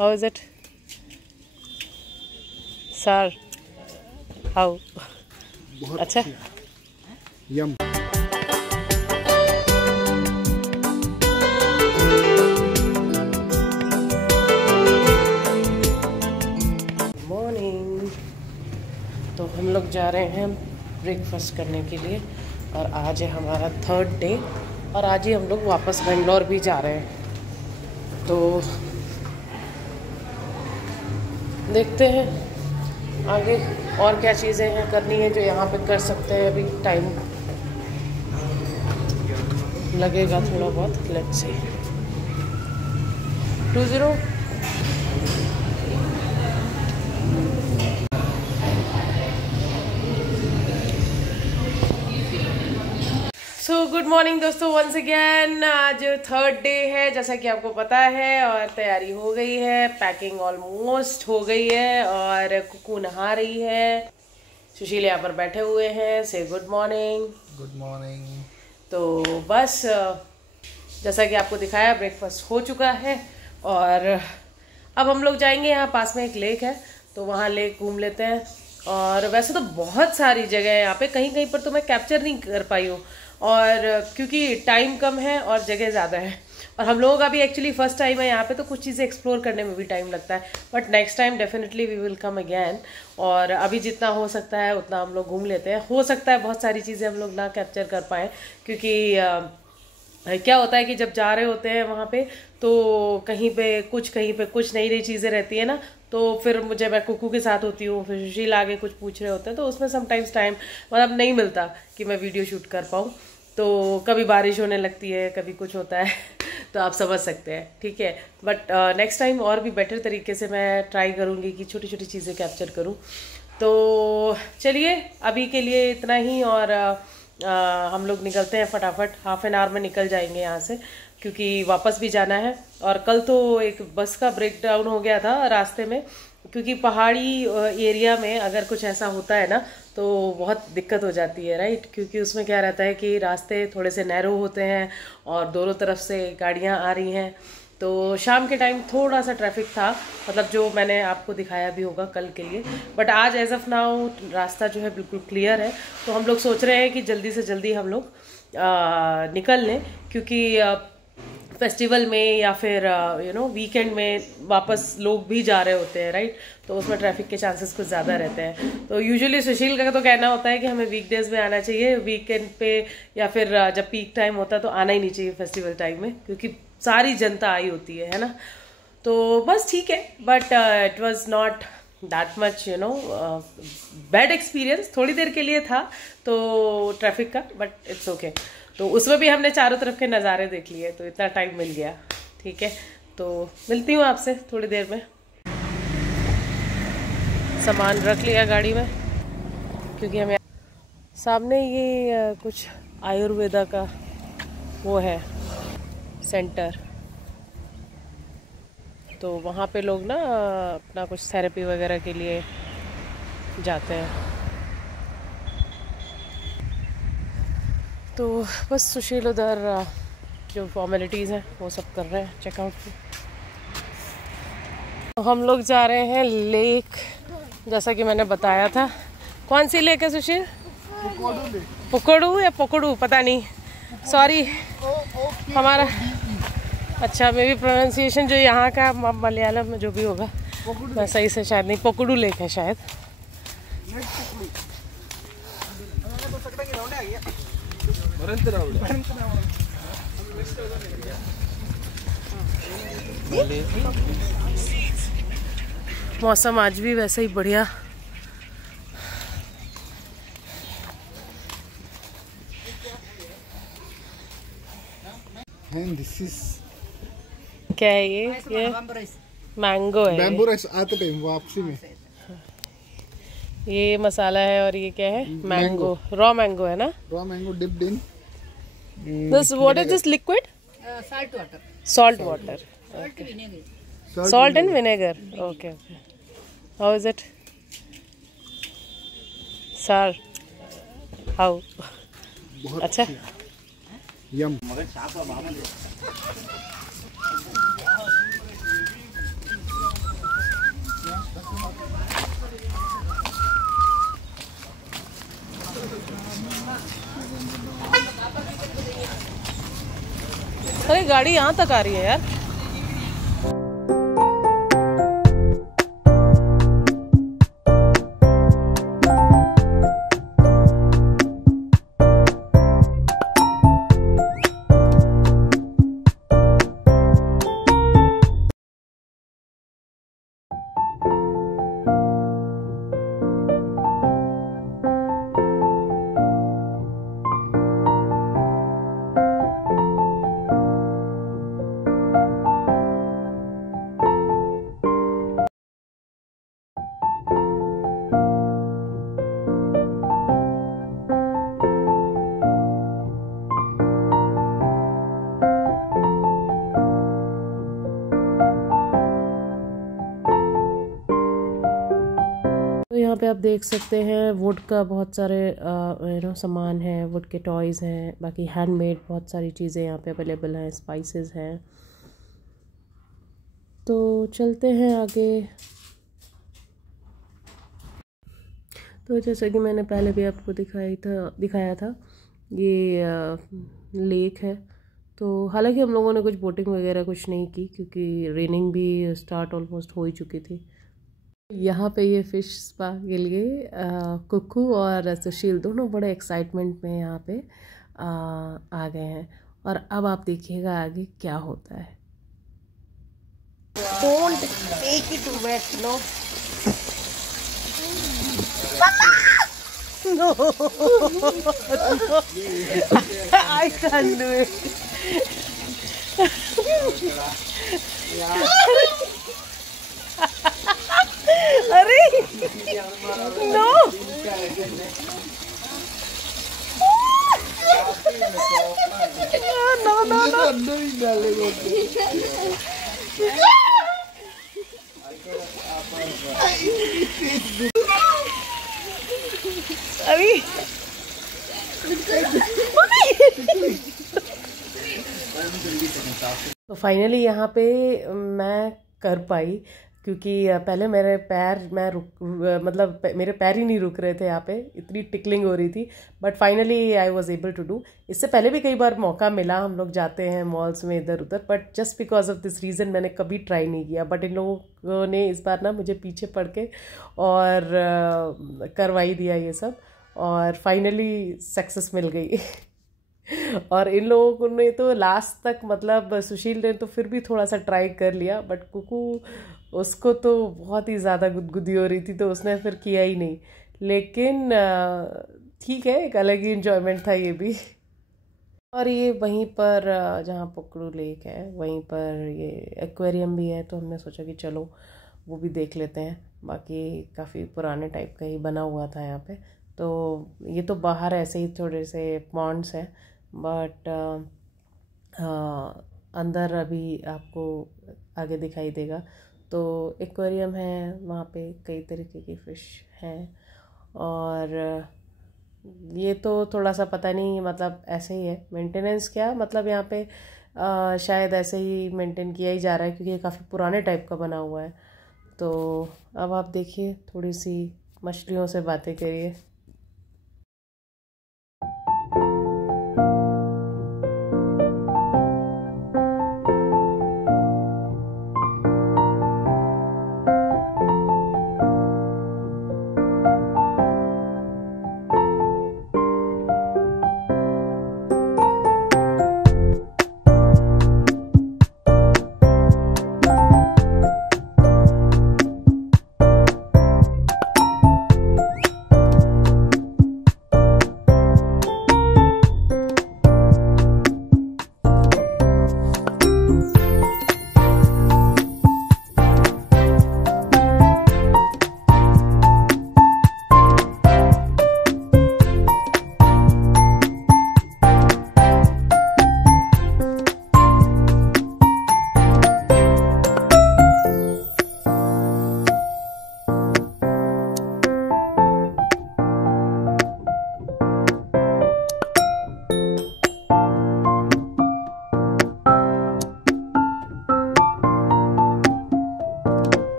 How is it? Sir, how? अच्छा। यम। Morning. तो हम लोग जा रहे हैं ब्रेकफास्ट करने के लिए और आज है हमारा 3rd डे और आज ही हम लोग वापस बेंगलोर भी जा रहे हैं। तो देखते हैं आगे और क्या चीज़ें हैं करनी है जो यहाँ पे कर सकते हैं। अभी टाइम लगेगा थोड़ा बहुत। Let's see 20। So good morning दोस्तों, वंस अगेन। आज 3rd डे है जैसा कि आपको पता है और तैयारी हो गई है, पैकिंग ऑलमोस्ट हो गई है और कुकू नहा रही है। सुशील यहाँ पर बैठे हुए हैं। से गुड मॉर्निंग। Good morning. तो बस जैसा कि आपको दिखाया ब्रेकफास्ट हो चुका है और अब हम लोग जाएंगे। यहाँ पास में एक लेक है तो वहाँ लेक घूम लेते हैं। और वैसे तो बहुत सारी जगह है यहाँ पे, कहीं कहीं पर तो मैं कैप्चर नहीं कर पाई हूँ और क्योंकि टाइम कम है और जगह ज़्यादा है और हम लोगों का भी एक्चुअली फर्स्ट टाइम है यहाँ पे, तो कुछ चीज़ें एक्सप्लोर करने में भी टाइम लगता है। But next time definitely we will come again और अभी जितना हो सकता है उतना हम लोग घूम लेते हैं। हो सकता है बहुत सारी चीज़ें हम लोग ना कैप्चर कर पाएँ क्योंकि क्या होता है कि जब जा रहे होते हैं वहाँ पे तो कहीं पे कुछ नई नई चीज़ें रहती है ना, तो फिर मैं कुकू के साथ होती हूँ, फिर सुशील आगे कुछ पूछ रहे होते हैं तो उसमें समटाइम्स टाइम मतलब नहीं मिलता कि मैं वीडियो शूट कर पाऊँ। तो कभी बारिश होने लगती है, कभी कुछ होता है तो आप समझ सकते हैं, ठीक है। बट नेक्स्ट टाइम और भी बेटर तरीके से मैं ट्राई करूँगी कि छोटी छोटी चीज़ें कैप्चर करूँ। तो चलिए अभी के लिए इतना ही और हम लोग निकलते हैं फटाफट। हाफ एन आवर में निकल जाएंगे यहाँ से क्योंकि वापस भी जाना है। और कल तो एक बस का ब्रेकडाउन हो गया था रास्ते में, क्योंकि पहाड़ी एरिया में अगर कुछ ऐसा होता है ना तो बहुत दिक्कत हो जाती है, राइट। क्योंकि उसमें क्या रहता है कि रास्ते थोड़े से नैरो होते हैं और दोनों तरफ से गाड़ियाँ आ रही हैं। तो शाम के टाइम थोड़ा सा ट्रैफिक था, मतलब जो मैंने आपको दिखाया भी होगा कल के लिए। बट आज एज ऑफ नाउ रास्ता जो है बिल्कुल क्लियर है। तो हम लोग सोच रहे हैं कि जल्दी से जल्दी हम लोग निकल लें क्योंकि फेस्टिवल में या फिर वीकेंड में वापस लोग भी जा रहे होते हैं, राइट। तो उसमें ट्रैफिक के चांसेस कुछ ज़्यादा रहते हैं। तो यूजुअली सुशील का तो कहना होता है कि हमें वीकडेज में आना चाहिए, वीकेंड पे या फिर जब पीक टाइम होता है तो आना ही नहीं चाहिए फेस्टिवल टाइम में, क्योंकि सारी जनता आई होती है ना। तो बस ठीक है, but it was not that much bad experience. थोड़ी देर के लिए था तो ट्रैफिक का, बट इट्स ओके। तो उसमें भी हमने चारों तरफ के नज़ारे देख लिए, तो इतना टाइम मिल गया, ठीक है। तो मिलती हूँ आपसे थोड़ी देर में। सामान रख लिया गाड़ी में क्योंकि हमें सामने ये कुछ आयुर्वेदा का वो है सेंटर, तो वहाँ पे लोग ना अपना कुछ थेरेपी वगैरह के लिए जाते हैं। तो बस सुशील उधर जो फॉर्मेलिटीज़ हैं वो सब कर रहे हैं चेकआउट की। तो हम लोग जा रहे हैं लेक, जैसा कि मैंने बताया था। कौन सी लेक है सुशील? पुकोड़ू या पकड़ू, पता नहीं, सॉरी हमारा। अच्छा, मे भी प्रोनाउंसिएशन जो यहाँ का मलयालम में जो भी होगा मैं सही से शायद नहीं, पकड़ू लेक है शायद। मौसम आज भी वैसे ही बढ़िया। दिस इज क्या है ये मैंगो है। बैम्बू राइस आते टाइम वापसी में ये मसाला है और ये क्या है? मैंगो, रॉ मैंगो है ना? Raw mango dipped in this, what is this liquid? Salt water. Salt water. Salt vinegar. Salt and vinegar. Okay. How is it? Sir, how? अच्छा। यम। गाड़ी यहाँ तक आ रही है यार। यहाँ पे आप देख सकते हैं वुड का बहुत सारे सामान है, वुड के टॉयज़ हैं, बाकी हैंडमेड बहुत सारी चीज़ें यहाँ पे अवेलेबल हैं, स्पाइसेस हैं। तो चलते हैं आगे। तो जैसा कि मैंने पहले भी आपको दिखाया था ये लेक है। तो हालांकि हम लोगों ने कुछ बोटिंग वगैरह कुछ नहीं की क्योंकि रेनिंग भी स्टार्ट ऑलमोस्ट हो ही चुकी थी। यहाँ पे ये फ़िश स्पा के लिए कुक्कू और सुशील दोनों बड़े एक्साइटमेंट में यहाँ पे आ गए हैं। और अब आप देखिएगा आगे क्या होता है। Don't take it wet, no. No. I can't do it. अरे नो नो अभी तो फाइनली यहाँ पे मैं कर पाई क्योंकि पहले मेरे पैर ही नहीं रुक रहे थे, यहाँ पे इतनी टिकलिंग हो रही थी। But finally I was able to do. इससे पहले भी कई बार मौका मिला, हम लोग जाते हैं मॉल्स में इधर उधर, but just because of this reason मैंने कभी ट्राई नहीं किया। बट इन लोगों ने इस बार ना मुझे पीछे पड़ के और करवाई दिया ये सब, और फाइनली सक्सेस मिल गई। और इन लोगों ने तो लास्ट तक, मतलब सुशील ने तो फिर भी थोड़ा सा ट्राई कर लिया, बट कुकू उसको तो बहुत ही ज़्यादा गुदगुदी हो रही थी तो उसने फिर किया ही नहीं। लेकिन ठीक है, एक अलग ही इन्जॉयमेंट था ये भी। और ये वहीं पर जहाँ पकड़ू लेक है वहीं पर ये एक्वेरियम भी है, तो हमने सोचा कि चलो वो भी देख लेते हैं। बाकी काफ़ी पुराने टाइप का ही बना हुआ था यहाँ पे। तो ये तो बाहर ऐसे ही थोड़े से पॉन्ड्स हैं, बट अंदर अभी आपको आगे दिखाई देगा। तो एक्वेरियम है, वहाँ पे कई तरीके की फ़िश हैं। और ये तो थोड़ा सा पता नहीं, मतलब ऐसे ही है मेंटेनेंस, क्या मतलब यहाँ पे शायद ऐसे ही मेंटेन किया ही जा रहा है क्योंकि ये काफ़ी पुराने टाइप का बना हुआ है। तो अब आप देखिए, थोड़ी सी मछलियों से बातें करिए।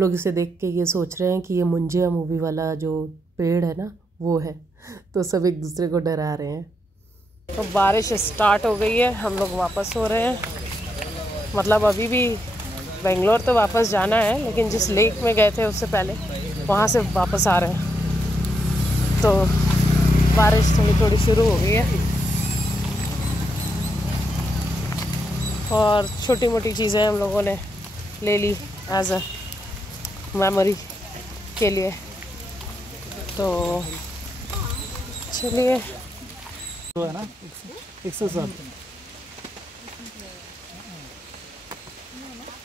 लोग इसे देख के ये सोच रहे हैं कि ये मुंजिया मूवी वाला जो पेड़ है ना वो है, तो सब एक दूसरे को डरा रहे हैं। तो बारिश स्टार्ट हो गई है, हम लोग वापस हो रहे हैं। मतलब अभी भी बेंगलोर तो वापस जाना है, लेकिन जिस लेक में गए थे उससे पहले वहाँ से वापस आ रहे हैं। तो बारिश थोड़ी थोड़ी शुरू हो गई है और छोटी मोटी चीज़ें हम लोगों ने ले ली एज अ मेमोरी के लिए। तो चलिए, तो है ना 107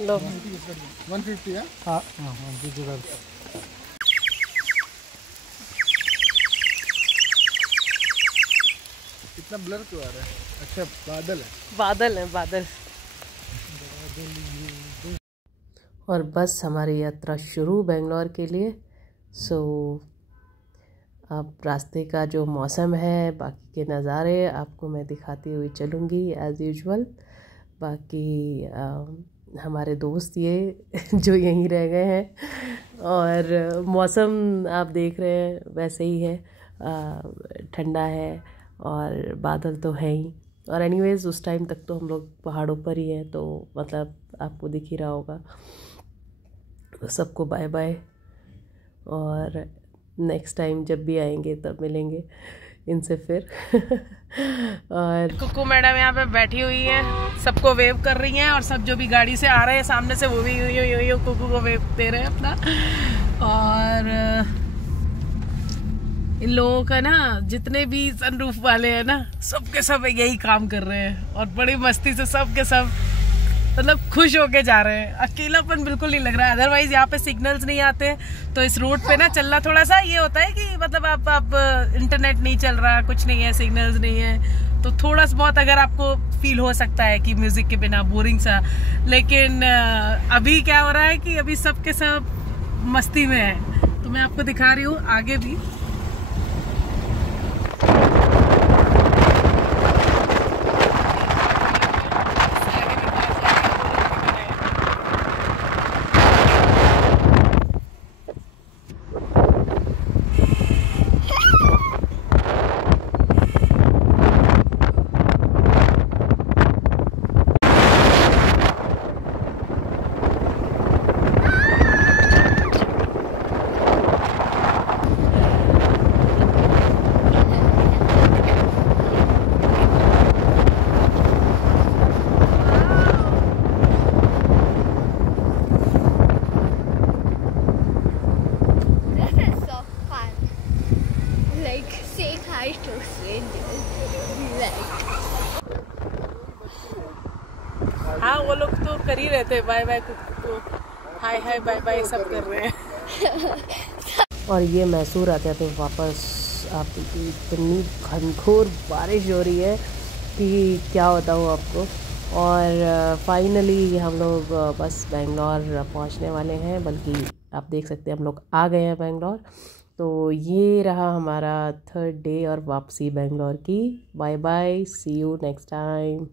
लो 150 है। हाँ हाँ 150। इतना ब्लर क्यों आ रहा है? अच्छा बादल है। बादल है, बादल। और बस हमारी यात्रा शुरू बेंगलोर के लिए। सो अब रास्ते का जो मौसम है, बाकी के नज़ारे आपको मैं दिखाती हुई चलूँगी एज़ यूजुअल। बाकी हमारे दोस्त ये जो यहीं रह गए हैं, और मौसम आप देख रहे हैं वैसे ही है, ठंडा है और बादल तो है ही। और एनीवेज़ उस टाइम तक तो हम लोग पहाड़ों पर ही हैं, तो मतलब आपको दिख ही रहा होगा। तो सबको बाय बाय, और नेक्स्ट टाइम जब भी आएंगे तब मिलेंगे इनसे फिर। और कुकू मैडम यहाँ पे बैठी हुई हैं, सबको वेव कर रही हैं, और सब जो भी गाड़ी से आ रहे हैं सामने से वो भी यूं कुकू को वेव दे रहे हैं अपना। और इन लोगों का ना, जितने भी सनरूफ वाले हैं ना, सबके सब यही काम कर रहे हैं और बड़ी मस्ती से सबके सब मतलब खुश होके जा रहे हैं। अकेलापन बिल्कुल नहीं लग रहा है। अदरवाइज यहाँ पे सिग्नल्स नहीं आते, तो इस रोड पे ना चलना थोड़ा सा ये होता है कि मतलब आप इंटरनेट नहीं चल रहा, कुछ नहीं है, सिग्नल्स नहीं है, तो थोड़ा सा बहुत अगर आपको फील हो सकता है कि म्यूजिक के बिना बोरिंग सा। लेकिन अभी क्या हो रहा है कि अभी सबके सब मस्ती में है। तो मैं आपको दिखा रही हूँ आगे भी। हाँ, वो लोग तो कर ही रहे थे, बाय बाय को हाय हाय बाय बाय सब कर रहे हैं। और ये मैसूर आते थे वापस, आप इतनी घनघोर बारिश हो रही है कि क्या बताऊँ आपको। और फाइनली हम लोग बस बेंगलोर पहुंचने वाले हैं, बल्कि आप देख सकते हैं हम लोग आ गए हैं बेंगलोर। तो ये रहा हमारा 3rd डे और वापसी बेंगलोर की। Bye bye, see you next time.